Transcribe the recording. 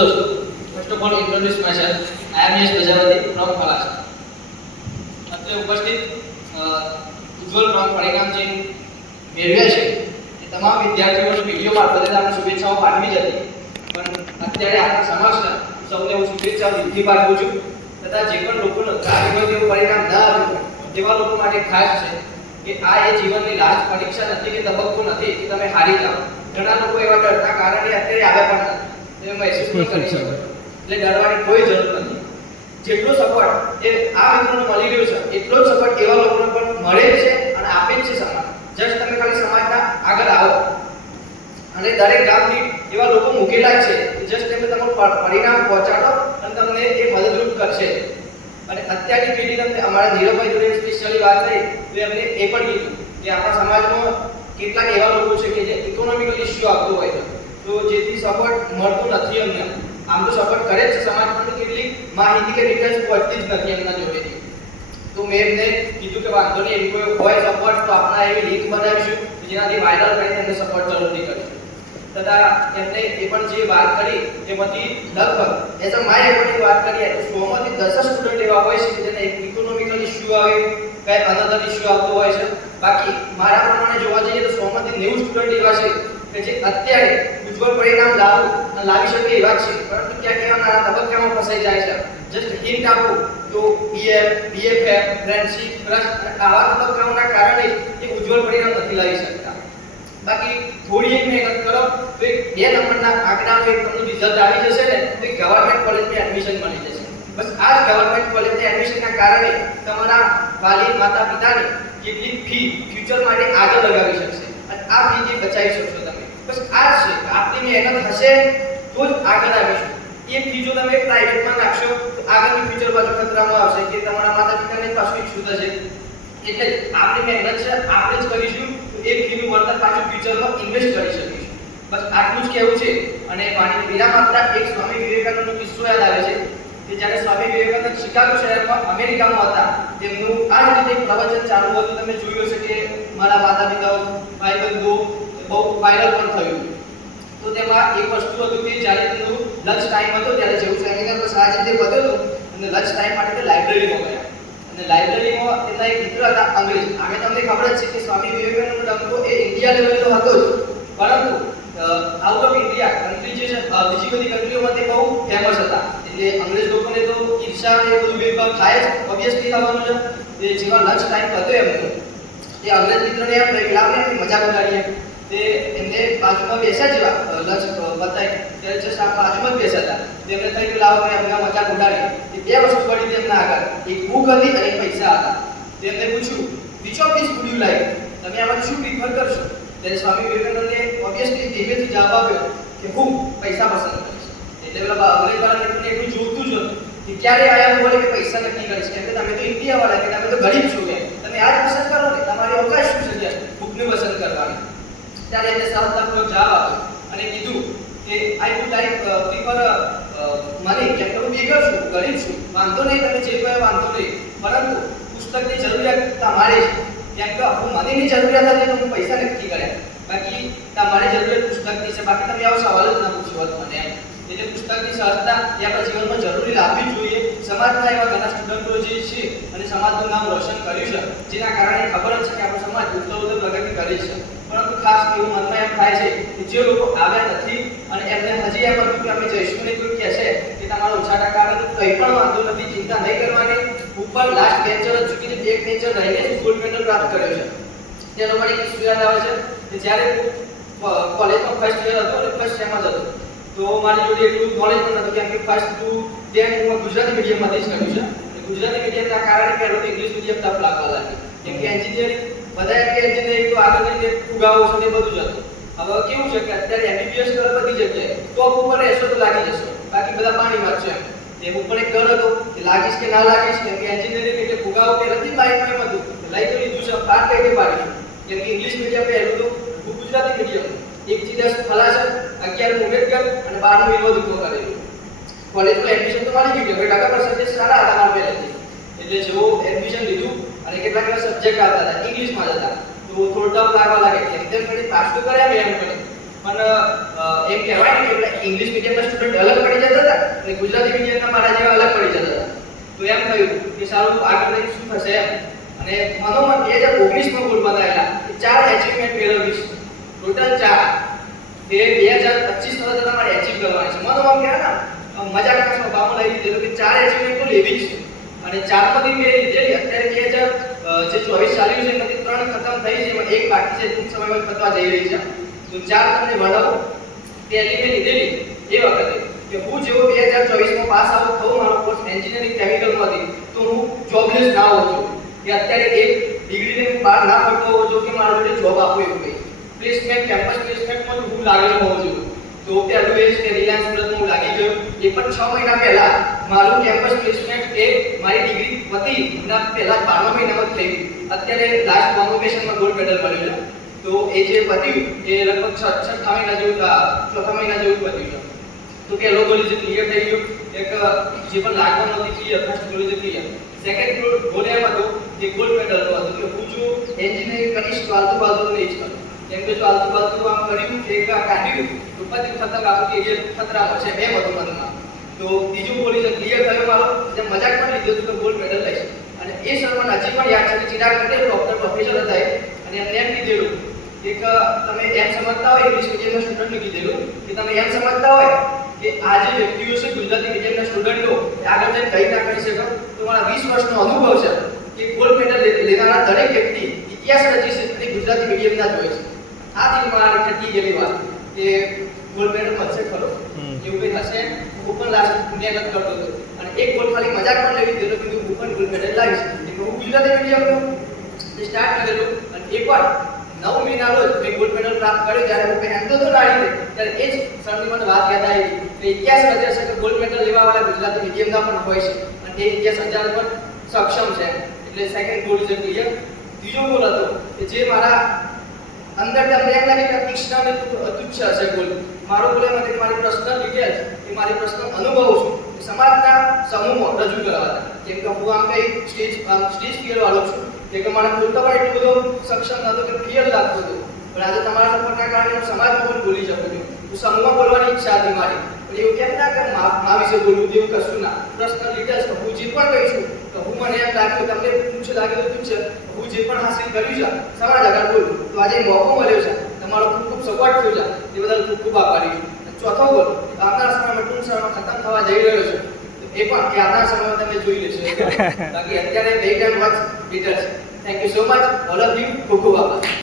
दोस्तों, first of all introduce myself. I am Yash Prajapati from Palash. અત્રે ઉપસ્થિત ઉજ્જવલ પરિણામ જે મેળવ્યા છે એ તમામ વિદ્યાર્થીઓને વિડીયો મારફતે આપણે શુભેચ્છાઓ પાઠવી જ હતી, પણ અત્યારે આપણા સમક્ષ સૌને હું શુભેચ્છાઓ દિલથી પાઠવું છું. તથા જે પણ લોકોને કાર્યક્રમ પરિણામ ન આવ્યું તેવા લોકો માટે ખાસ છે કે આ એ જીવનની લાસ્ટ પરીક્ષા નથી કે તબક્કો નથી કે તમે હારી જાઓ. ઘણા લોકો એવા ડરના કારણે અત્યારે આવ્યા પણ નથી, તમે મહેસૂસ પણ કરી શકો. એટલે ડરવાની કોઈ જરૂર નથી. જેટલો સપોર્ટ એ આ મિત્રોને મળી રહ્યો છે એટલો જ સપોર્ટ એવા લોકોને પણ મળે છે અને આપે છે સમાજ. જસ્ટ તમે ખાલી સમાજના આગળ આવો અને દરેક ગામની એવા લોકો મૂકેલા છે જસ્ટ તમે તમારું પરિણામ પહોંચાડો અને તમને એ મદદરૂપ કરશે. અને અત્યારની પેઢી તમને અમારા ધીરભાઈ જોડે સ્પેશિયલી વાત થઈ તો એમને એ પણ કીધું કે આપણા સમાજમાં કેટલાક એવા લોકો છે કે જે ઇકોનોમિકલ ઇશ્યુ આવતો હોય છે, તો જેથી સપોર્ટ મળતો નથી અમને. આમ તો સપોર્ટ કરે છે સમાજ, પણ કેટલીક માહિતી કે ડિટેલ્સ પહોંચતી જ નથી એમના જોડેથી. તો મેં એમને કીધું કે વાંધો નહીં, એવી કોઈ હોય સપોર્ટ તો આપણે એવી લિંક બનાવીશું જેનાથી વાયરલ કરીને એમને સપોર્ટ જરૂરથી કરીશું. તથા એમને એ પણ જે વાત કરી એમાંથી લગભગ એઝ અ માય રેકોર્ડિંગ વાત કરીએ તો 100 માંથી 10 સ્ટુડન્ટ એવા હોય છે જેને ઇકોનોમિકલ ઇશ્યુ આવે, કઈ અનધર ઇશ્યુ આવતો હોય છે. બાકી મારા પ્રમાણે જોવા જઈએ તો 100 માંથી 90 સ્ટુડન્ટ એવા છે કે જે અત્યારે ઉજ્જવળ પરિણામ લાવી શકે એવા છે, પરંતુ ક્યાંક એવા નાના તબક્કામાં ફસાઈ જાય છે. જસ્ટ હિન્ટ આપું તો બીએફ, બીએફએફ, ફ્રેન્ડશિપ, ટ્રસ્ટ આવા તબક્કાઓના કારણે એ ઉજ્જવળ પરિણામ નથી લાવી શકતા. બાકી થોડી એક મહેનત કરો તો એક 2 નંબરના આંકડાનું એક તમને રિઝલ્ટ આવી જશે ને તો એક ગવર્નમેન્ટ કોલેજમાં એડમિશન મળી જશે. બસ આ જ ગવર્નમેન્ટ કોલેજના એડમિશનના કારણે તમારા વાલી માતા પિતાની કેટલી ફી ફ્યુચર માટે આગળ લગાવી શકશે અને આ ફીથી બચાવી શકશો તમે. બસ આ જ છે, આપની મહેનત હશે તો જ આગળ આવીશું. એ ફી જો તમે પ્રાઇવેટમાં નાખશો તો આગળની ફ્યુચર બાજુ ખતરામાં આવશે કે તમારા માતા પિતાને પાછું ઇશ્યુ થશે. એટલે આપણી મહેનત છે આપણે જ કરીશું તો એ ફીનું વળતર પાછું ફ્યુચરમાં ઇન્વેસ્ટ કરી શકીશું. બસ આટલું જ કહેવું છે. અને પાણીની વિરામ આપતા એક સ્વામી વિવેકાનંદનો કિસ્સો યાદ આવે છે કે જ્યારે સ્વામી વિવેકાનંદ શિકાગો શહેરમાં અમેરિકામાં હતા, તેમનું આ જ રીતે પ્રવચન ચાલુ હતું. તમે જોયું હશે કે મારા માતા પિતાઓ ભાઈબંધો બહુ વાયરલ પણ થયું. તો તેમાં એક વસ્તુ હતું કે જ્યારે તેમનું લંચ ટાઈમ હતો ત્યારે જેવું સેમિનાર પર સાજ રીતે બતાવ્યું અને લંચ ટાઈમ માટે તે લાઇબ્રેરીમાં ગયા. અને લાઇબ્રેરીમાં તેમના એક મિત્ર હતા અંગ્રેજ. આમે તમને ખબર જ છે કે સ્વામી વિવેકાનંદનો ડંકો એ ઇન્ડિયા લેવલે તો હતો જ, પરંતુ આઉટ ઓફ ઇન્ડિયા કન્ટ્રી જે છે બીજી બધી કન્ટ્રીઓમાં તે બહુ ફેમસ હતા. એટલે અંગ્રેજ લોકોને તો ઈર્ષા અને બધું ભેદભાવ થાય જ, ઓબ્વિયસલી થવાનું છે. તે જેવા લંચ ટાઈમ હતો એમનો, તે અંગ્રેજ મિત્રને એમ કહ્યું કે લાવ ને મજાક ઉડાડીએ. તે એમને બાજુમાં બેસ્યા જેવા લંચ બતાવી ત્યારે જસ્ટ આ બાજુમાં જ બેસ્યા હતા. તેમને થયું કે લાવો કે અમને મજાક ઉડાડીએ. એ 2 વસ્તુ પડી તેમના આગળ, એક બુક હતી અને પૈસા હતા. તેમને પૂછ્યું which of these would you like, તમે આમાંથી શું પ્રિફર કરશો? ત્યારે સ્વામી વિવેકાનંદે ઓબ્વિયસલી ધીમેથી જવાબ આપ્યો કે હું પૈસા પસંદ કરીશ. એટલે પેલા અંગ્રેજવાળા મિત્રને એટલું જોતું જ હતું કે ક્યારે આયા બોલે કે પૈસા નક્કી કરીશ, કેમ કે તમે તો ઇન્ડિયાવાળા કે તમે તો ગરીબ છો, કે તમે આ જ પસંદ કરો ને, તમારી અવકાશ શું છે ત્યાં બુકને પસંદ કરવાની. ત્યારે એને સરળતાપૂર્વક જવાબ આપ્યો અને કીધું કે I would like prefer money, કેમ કે હું બેગર છું, ગરીબ છું, વાંધો નહીં તમે જે કહો વાંધો નહીં, પરંતુ પુસ્તકની જરૂરિયાત તમારે છે. કેમ કે હું મનીની જરૂરિયાત હતી તો હું પૈસા નક્કી કર્યા, બાકી તમારી જરૂરિયાત પુસ્તકની છે. બાકી તમે આવો સવાલ જ ના પૂછ્યો હોત મને એમ. એટલે પુસ્તકની સહજતા એ આપણા જીવનમાં જરૂરી લાવવી જોઈએ. સમાજના એવા ઘણા સ્ટુડન્ટો જે છે અને સમાજનું નામ રોશન કર્યું છે, જેના કારણે ખબર જ છે કે આપણો સમાજ ઉત્તરોત્તર પ્રગતિ કરે છે. પરંતુ ખાસ એવું મનમાં એમ થાય છે કે જે લોકો આવ્યા નથી અને એમને હજી એમ હતું કે અમે જઈશું નહીં, કોઈ કહેશે કે તમારા ઓછા ટકા આવે તો કંઈ પણ વાંધો નથી, ચિંતા નહીં કરવાની. ઉપર લાસ્ટ બેન્ચર જ ચૂકીને બેક બેન્ચર રહીને જ ગોલ્ડ મેડલ પ્રાપ્ત કર્યો છે. તેનો મને એક કિસ્સો યાદ આવે છે કે જ્યારે કોલેજમાં ફર્સ્ટ યર હતો અને ફર્સ્ટ સેમ જ હતો, તો મારી જોડે એટલું નોલેજ પણ નહોતું, કેમ કે ફર્સ્ટ ટુ 10 હું ગુજરાતી મીડિયમમાંથી જ કર્યું છે. ગુજરાતી મીડિયમના કારણે પહેલું ઇંગ્લિશ મીડિયમ ટફ લાગવા લાગી, કેમ કે એન્જિનિયરિંગ બધા કે એન્જિનિયરિંગ તો આગળ જઈને ફુગાવો છે ને બધું જ હતું. હવે કેવું છે કે અત્યારે એમબીબીએસ કરો બધી જગ્યાએ ટોપ ઉપર રહેશો તો લાગી જશો, બાકી બધા પાણીમાં જ છે. એમ ઉપર એક ડર હતો કે લાગીશ કે ના લાગીશ, કેમ કે એન્જિનિયરિંગ એટલે ફુગાવો કે નથી બાઈકમાં એમ હતું લઈ તો લીધું છે, પાર કઈ રીતે પાડીશું. કેમ કે ઇંગ્લિશ મીડિયમ પહેલું તો ગુજરાતી મીડિયમ 1 થી 10 ખલાસર, 11 ઉમેદગર અને 12 વિરોધ કરેલું. કોલેજમાં એડમિશન તો મળી ગયું, ટકા પર્સન્ટેજ સારા હતા મારા પહેલેથી. એટલે જેવો એડમિશન લીધું અને કેટલાક એવા સબ્જેક્ટ આવતા હતા ઇંગ્લિશમાં જ હતા, તો થોડો ટફ લાગવા લાગે. તેમ કરી પાસ તો કર્યા મેં એમ કરી, પણ એમ કહેવાય ને કે ઇંગ્લિશ મીડિયમના સ્ટુડન્ટ અલગ પડી જતા અને ગુજરાતી મીડિયમના મારા જેવા અલગ પડી જતા હતા. તો એમ થયું કે સારું આગળ લઈને શું થશે એમ. અને મનોમન 2019માં ગોલ બનાવેલા એ 4 એચિવમેન્ટ મેળવીશ, ટોટલ 4 તે 2025 સુધી તમારે એચિવ કરવાની છે. મનોમન કહેવાય ને મજાકના સ્વભાવમાં લઈ લીધેલું કે 4 એચિવમેન્ટ તો લેવી જ છે. અને 4 માંથી મેં લીધેલી અત્યારે 2024 ચાલી રહ્યું છે, એમાંથી 3 ખતમ થઈ છે, એમાં એક બાકી છે, ટૂંક સમયમાં પતવા જઈ રહી છે. તો 4 તમને ભણાવું. પહેલી મેં લીધેલી એ વખતે કે હું જેવો 2024માં પાસ આઉટ થયો મારો કોર્સ એન્જિનિયરિંગ કેમિકલમાંથી, તો હું જોબલેસ ના હોઉં છું કે અત્યારે એક ડિગ્રીને હું બહાર ના પડતો હોઉં છું કે મારા જોડે જોબ આપો એવું કંઈ. પ્લેસમેન્ટ કેમ્પસ પ્લેસમેન્ટમાં હું લાગેલો હોઉં છું. તો પહેલું એ છે કે રિલાયન્સ સુરતમાં હું લાગી ગયો. એ પણ 6 મહિના પહેલા મારું કેમ્પસ પ્લેસમેન્ટ એ મારી ડિગ્રી પતી એના પહેલા 12મા મહિનામાં થઈ ગયું. અત્યારે લાસ્ટ કોન્વોકેશનમાં ગોલ્ડ મેડલ મળ્યો છે. તો એ જે પત્યું એ લગભગ 6 મહિના જેવું, 4 મહિના જેવું પત્યું છે. તો પહેલો ગોલ જે ક્લિયર થઈ ગયો, એક જે પણ લાગવાનું હતું ક્લિયર, ફર્સ્ટ ગોલ જે ક્લિયર. સેકન્ડ ગોલ એમ હતો કે ગોલ્ડ મેડલનો હતો કે હું જો એન્જિનિયરિંગ કરીશ તો આલતુ નહીં જ કરું. કેમ કે જો આલતુ આમ કર્યું એક કાઢ્યું તો પછી ખતમ આખું કેરિયર ખતરામાં છે એમ હતું મનમાં. તો બીજું ગોલ જે ક્લિયર થયો મારો, જે મજાક પણ લીધો હતો કે ગોલ્ડ મેડલ લઈશ. અને એ સરમાં હજી પણ યાદ છે કે ચિરાગ પટેલ ડોક્ટર પ્રોફેસર હતા અને એમને એમ કીધેલું એક તમે એમ સમજતા હોય, ઇંગ્લિશ મીડિયમના સ્ટુડન્ટને કીધેલું કે તમે એમ સમજતા હોય કે આ જે વ્યક્તિઓ છે ગુજરાતી મીડિયમના સ્ટુડન્ટો આગળ જઈને કંઈ ના કરી શકે, તો મારા 20 વર્ષનો અનુભવ છે કે ગોલ્ડ મેડલ લેનારા દરેક વ્યક્તિ ઇતિહાસ રચી છે અને ગુજરાતી મીડિયમના જ હોય છે. આ દિલમાં ખેતી જેવી વાત કે ગોલ્ડ મેડલ મળશે ખરો એવું કંઈ હશે. હું પણ લાસ્ટ મહેનત કરતો હતો અને એક ગોલ ખાલી મજાક પણ લેવી દીધો કે હું પણ ગોલ્ડ મેડલ લાવીશ. એટલે હું ગુજરાતી મીડિયમનું સ્ટાર્ટ કરેલું અને એકવાર 9 મહિના રોજ મેં ગોલ્ડ મેડલ પ્રાપ્ત કર્યો. જ્યારે હું પહેરતો હતો નાળી ત્યારે એ જ સરની મને વાત યાદ આવી કે ઇતિહાસ રચે છે કે ગોલ્ડ મેડલ લેવાવાળા ગુજરાતી મીડિયમના પણ હોય છે અને એ ઇતિહાસ રચવા પર સક્ષમ છે. એટલે સેકન્ડ ગોલ છે ક્લિયર. ત્રીજો ગોલ હતો કે જે મારા અંદર તમને એમ લાગે કે તીક્ષ્ણ અને તુચ્છ હશે ગોલ. મારો ગોલ એમ હતો કે મારી પર્સનલ ડિટેલ્સ કે મારી પર્સનલ અનુભવો છું સમાજના સમૂહમાં રજૂ કરવા હતા. જેમ કે હું આમ કંઈ સ્ટેજ ફિયર વાળો છું કે મારા બોલતા પણ એટલું બધું સક્ષમ નહોતો કે ફિયર લાગતો હતો, પણ આજે તમારા સપોર્ટના કારણે હું સમાજમાં પણ બોલી શકું છું. હું સમૂહમાં બોલવાની ઈચ્છા હતી મારી, પણ એવું કેમ ના કે મા વિશે બોલવું તેવું કશું ના. પર્સનલ ડિટેલ્સ હું જે પણ કહી છું તો હું મને એમ લાગ્યું તમને પૂછ લાગ્યું તો પૂછે હું જે પણ હાસિલ કર્યું છે સમાજ આગળ બોલું. તો આજે મોકો મળ્યો છે, તમારો ખૂબ ખૂબ સપોર્ટ થયો છે, એ બદલ ખૂબ ખૂબ આભારી છું. ચોથો ગોલ આવનાર સમયમાં ટૂંક સમયમાં ખતમ થવા જઈ રહ્યો છે, એ પણ કે આવનાર સમયમાં તમે જોઈ લેશો. બાકી અત્યારે વેઇટ એન્ડ વોચ બેટર છે. Thank you so much all of you. ખૂબ ખૂબ આભાર.